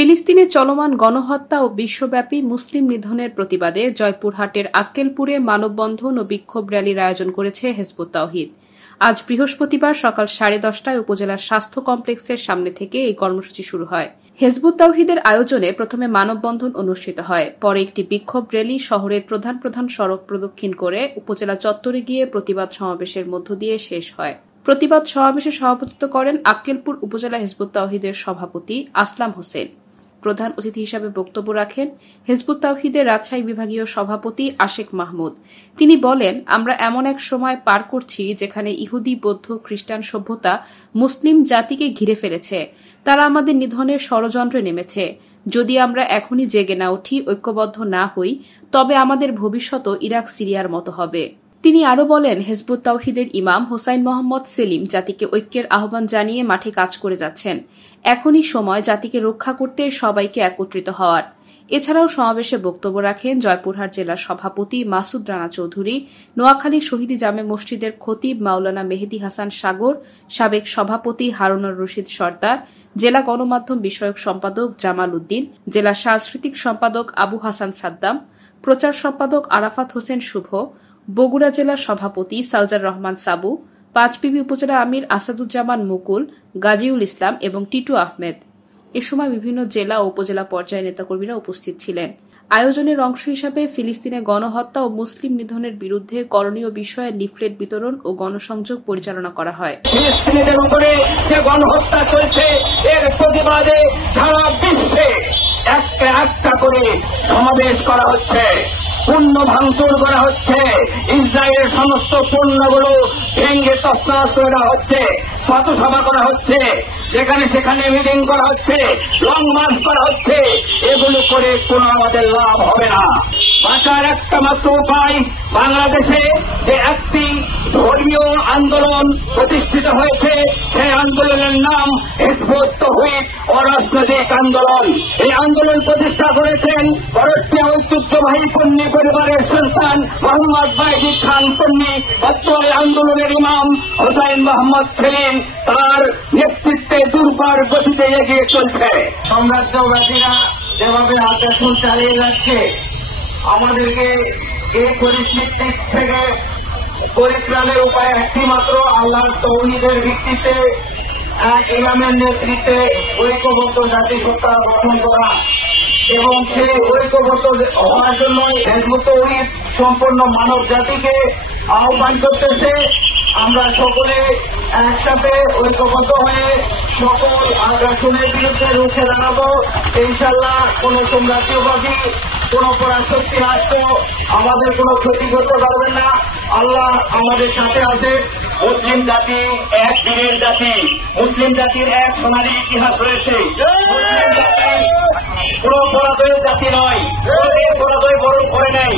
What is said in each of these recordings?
ফিলিস্তিনে চলমান গণহত্যা ও বিশ্বব্যাপী মুসলিম নিধনের প্রতিবাদে জয়পুরহাটের আক্কেলপুরে মানববন্ধন ও বিক্ষোভ র্যালির আয়োজন করেছে হিজবুত তাওহীদ। আজ বৃহস্পতিবার সকাল 10:30টায় উপজেলার স্বাস্থ্য কমপ্লেক্সের সামনে থেকে এই কর্মসূচি শুরু হয়। হিজবুত তাওহীদের আয়োজনে প্রথমে মানববন্ধন অনুষ্ঠিত হয়, পরে একটি বিক্ষোভ র্যালি শহরের প্রধান প্রধান সড়ক প্রদক্ষিণ করে উপজেলা চত্বরে গিয়ে প্রতিবাদ সমাবেশের মধ্য দিয়ে শেষ হয়। প্রতিবাদ সমাবেশে সভাপতিত্ব করেন আক্কেলপুর উপজেলা হিজবুত তাওহীদের সভাপতি আসলাম হোসেন। প্রধান অতিথি হিসেবে বক্তব্য রাখেন হিজবুত তাওহীদের রাজশাহী বিভাগীয় সভাপতি আশেক মাহমুদ। তিনি বলেন, আমরা এমন এক সময় পার করছি যেখানে ইহুদি, বৌদ্ধ, খ্রিস্টান সভ্যতা মুসলিম জাতিকে ঘিরে ফেলেছে। তারা আমাদের নিধনের ষড়যন্ত্রে নেমেছে। যদি আমরা এখনই জেগে না উঠি, ঐক্যবদ্ধ না হই, তবে আমাদের ভবিষ্যৎও ইরাক সিরিয়ার মতো হবে। তিনি আরও বলেন, হিজবুত তাওহীদের ইমাম হোসাইন মোহাম্মদ সেলিম জাতিকে ঐক্যের আহ্বান জানিয়ে মাঠে কাজ করে যাচ্ছেন। এখনই সময় জাতিকে রক্ষা করতে সবাইকে একত্রিত হওয়ার। এছাড়াও সমাবেশে বক্তব্য রাখেন জয়পুরহাট জেলার সভাপতি মাসুদ রানা চৌধুরী, নোয়াখালী শহীদ জামে মসজিদের খতিব মাওলানা মেহেদী হাসান সাগর, সাবেক সভাপতি হারুনুর রশিদ সর্দার, জেলা গণমাধ্যম বিষয়ক সম্পাদক জামাল উদ্দিন, জেলা সাংস্কৃতিক সম্পাদক আবু হাসান সাদ্দাম, প্রচার সম্পাদক আরাফাত হোসেন শুভ, বগুড়া জেলার সভাপতি সালজার রহমান সাবু, পাঁচবিবি উপজেলা আমির আসাদুজ্জামান মুকুল, গাজীউল ইসলাম এবং টিটু আহমেদ। এ সময় বিভিন্ন জেলা ও উপজেলা পর্যায়ের নেতাকর্মীরা উপস্থিত ছিলেন। আয়োজনের অংশ হিসাবে ফিলিস্তিনে গণহত্যা ও মুসলিম নিধনের বিরুদ্ধে করণীয় বিষয়ে লিফলেট বিতরণ ও গণসংযোগ পরিচালনা করা হয়। ফিলিস্তিনিদের উপরে যে গণহত্যা চলছে, এর প্রতিবাদে সারা বিশ্বে একটা একটা করে সমাবেশ করা হচ্ছে, পণ্য ভাঙচুর করা হচ্ছে, ইসরায়েলের সমস্ত পণ্যগুলো ভেঙে তছনছ করে দেওয়া হচ্ছে, পথসভা করা হচ্ছে, যেখানে সেখানে মিটিং করা হচ্ছে, লং মার্চ করা হচ্ছে। এগুলো করে কোনো আমাদের লাভ হবে না। বাঁচার একটা মাত্র উপায়, বাংলাদেশে যে একটি ধর্মীয় আন্দোলন প্রতিষ্ঠিত হয়েছে, সেই আন্দোলনের নাম হিজবুত তাওহীদ অরাজনৈতিক আন্দোলন। এই আন্দোলন প্রতিষ্ঠা করেছেন ভারতীয় ঐতিহ্যবাহী পন্নী পরিবারের সন্তান মোহাম্মদ বাইজিদ খান পন্নী। বর্তমান আন্দোলনের ইমাম হোসাইন মোহাম্মদ সেলিম তার নেতৃত্বে দুর্বার গতিতে এগিয়ে চলছে। সাম্রাজ্যবাদীরা যেভাবে আগ্রাসন চালিয়ে যাচ্ছে, আমাদেরকে এই পরিস্থিতি থেকে পরিত্রাণের উপায় একটি মাত্র, আল্লাহর তাওহীদের ভিত্তিতে এক ইমামের নেতৃত্বে ঐক্যবদ্ধ জাতিসত্তা গঠন করা এবং সেই ঐক্যবদ্ধ হওয়ার জন্য হিজবুত তাওহীদ সম্পূর্ণ মানব জাতিকে আহ্বান করতেছে। আমরা সকলে একসাথে ঐক্যবদ্ধ হয়ে সকল আগ্রাসনের বিরুদ্ধে রুখে দাঁড়াবো। ইনশাল্লাহ কোন সাম্রাজ্যবাদী, কোন পরাশক্তি রাষ্ট্র আমাদের কোনো ক্ষতি করতে পারবে না। আল্লাহ আমাদের সাথে আছে। মুসলিম জাতি এক বীরের জাতি, মুসলিম জাতির এক সোনালী ইতিহাস রয়েছে। মুসলিম জাতি কোন পরাজয়ের জাতি নয়, পরাজয় বরণ করে নেই।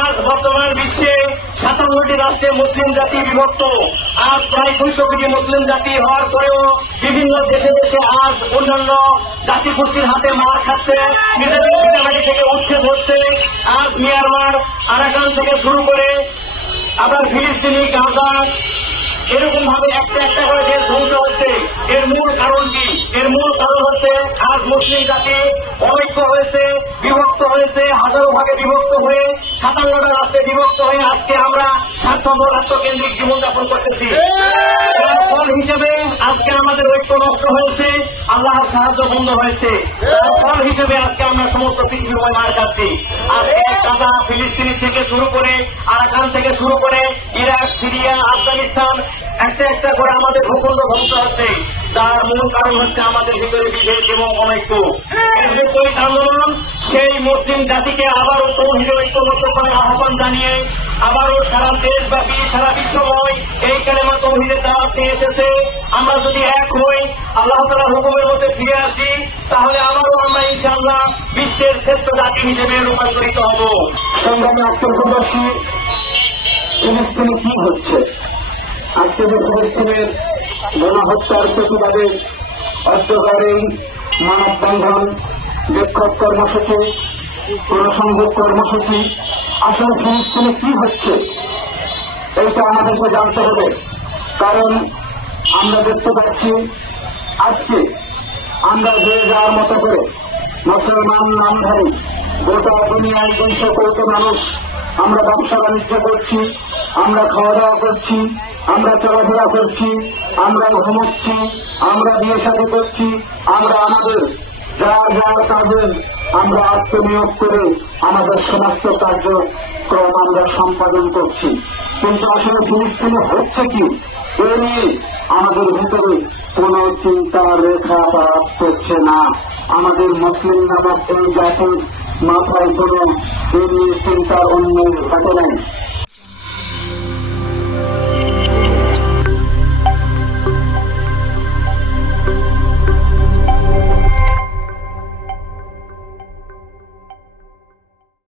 আজ বর্তমান বিশ্বে 57টি রাষ্ট্রে মুসলিম জাতি বিভক্ত। আজ প্রায় 200 কোটি মুসলিম জাতি হওয়ার পরেও বিভিন্ন দেশে দেশে আজ অন্যান্য জাতিগোষ্ঠীর হাতে মার খাচ্ছে, নিজেদের ভিটামাটি থেকে উচ্ছেদ হচ্ছে। আজ মিয়ানমার, আরাকান থেকে শুরু করে আবার ফিলিস্তিনি, গাজা, এরকম ভাবে একটা একটা করে দেশ ধ্বংস হচ্ছে। এর মূল কারণ কি? এর মূল কারণ হচ্ছে আজ মুসলিম জাতি অনৈক্য হয়েছে, বিভক্ত হয়েছে, হাজারো ভাগে বিভক্ত হয়ে 57টা রাষ্ট্রে বিভক্ত হয়ে আজকে আমরা স্বার্থপর রাষ্ট্রকেন্দ্রিক জীবনযাপন করতেছি। ফল হিসেবে আজকে আমাদের ঐক্য নষ্ট হয়েছে, আল্লাহর সাহায্য বন্ধ হয়েছে। ফল হিসেবে আজকে আমরা সমস্ত পৃথিবীময় মার খাচ্ছি। আজকে গাজা, ফিলিস্তিনি থেকে শুরু করে, আরাকান থেকে শুরু করে ইরাক, সিরিয়া, আফগানিস্তান একটা একটা করে আমাদের ভূখণ্ড ধ্বংস হচ্ছে, যার মূল কারণ হচ্ছে আমাদের ভিতরে বিভেদ এবং অনৈক্য। আন্দোলন সেই মুসলিম জাতিকে আবারও তাওহীদে ঐক্যবদ্ধ করার আহ্বান জানিয়ে আবারও সারা দেশব্যাপী, সারা বিশ্বময় এই কালেমা তাওহীদের দাওয়াত নিয়ে এসেছে। আমরা যদি এক হই, আল্লাহ তাআলার হুকুমের মধ্যে ফিরে আসি, তাহলে আবারও আমরা ইনশাআল্লাহ বিশ্বের শ্রেষ্ঠ জাতি হিসেবে রূপান্তরিত হব। সংগ্রামী আত্মপ্রকাশী ফিলিস্তিনে কি হচ্ছে? আজকে ফিলিস্তিনের গণহত্যার প্রতিবাদে অর্থকারী মানববন্ধন, বিক্ষোভ কর্মসূচি, গণসংযোগ কর্মসূচি। আসলে ফিলিস্তিনে কি হচ্ছে এইটা আমাদেরকে জানতে হবে। কারণ আমরা দেখতে পাচ্ছি আজকে আমরা যে যাওয়ার মতো করে মুসলমান নামধারী গোটা দুনিয়ায় 200 কোটি মানুষ আমরা ব্যবসা বাণিজ্য করছি, আমরা খাওয়া দাওয়া করছি, আমরা চলাফেরা করছি, আমরা ঘুমোচ্ছি, আমরা বিয়ে শাদী করছি, আমরা আমাদের যা যা কাজে আমরা আত্মনিয়োগ করে আমাদের সমস্ত কার্যক্রম আমরা সম্পাদন করছি। কিন্তু আসলে ফিলিস্তিনে হচ্ছে কি এ নিয়ে আমাদের ভিতরে কোন চিন্তার রেখা পাত করছে না। আমাদের মুসলিম নামক এই জাতির মাথায় কোন এ নিয়ে চিন্তার উন্নয়ন ঘটে নাই।